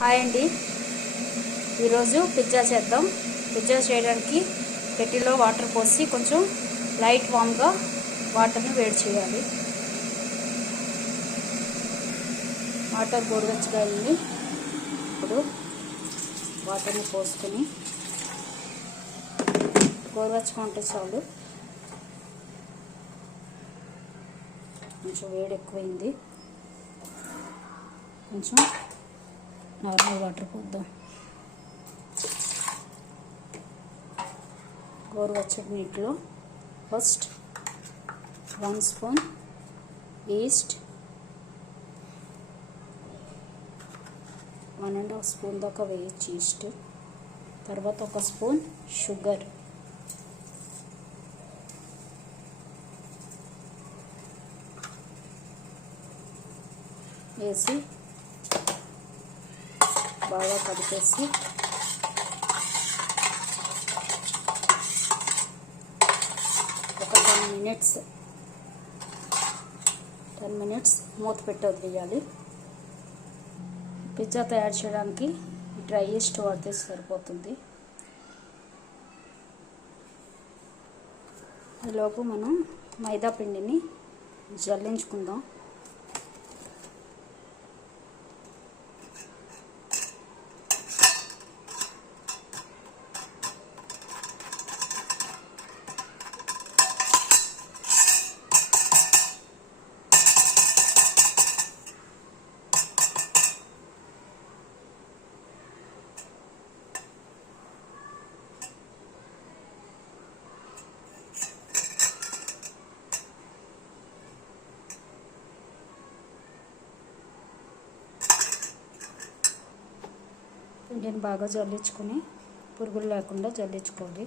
Hi అండి, ఈరోజు pizza చేద్దాం. పిజ్జా చేయడానికి కెటిల్లో వాటర్ పోసి కొంచెం లైట్ వామ్గా వాటర్ని వేడి చేయాలి. వాటర్ గోరువెచ్చగా అయింది. ఇప్పుడు వాటర్ని పోసుకొని గోరువెచ్చగా ఉంటే చాలు. కొంచెం వేడి ఎక్కువైంది, కొంచెం నార్మల్ వాటర్ పోద్దాం. గోరువెచ్చటి నీటిలో ఫస్ట్ 1 స్పూన్ ఈస్ట్, 1.5 స్పూన్ దాకా వేయచ్చు ఈస్ట్. తర్వాత 1 స్పూన్ షుగర్, వేసి బాగా కలిపేసి ఒక 10 మినిట్స్ మూత పెట్టి వదిలేయాలి. పిజ్జా తయారు చేయడానికి డ్రై ఈస్ట్ వాడితే సరిపోతుంది. ఈలోపు మనం మైదా పిండిని జల్లించుకుందాం. పిండిని బాగా జల్లించుకొని పురుగులు లేకుండా జల్లించుకోవాలి.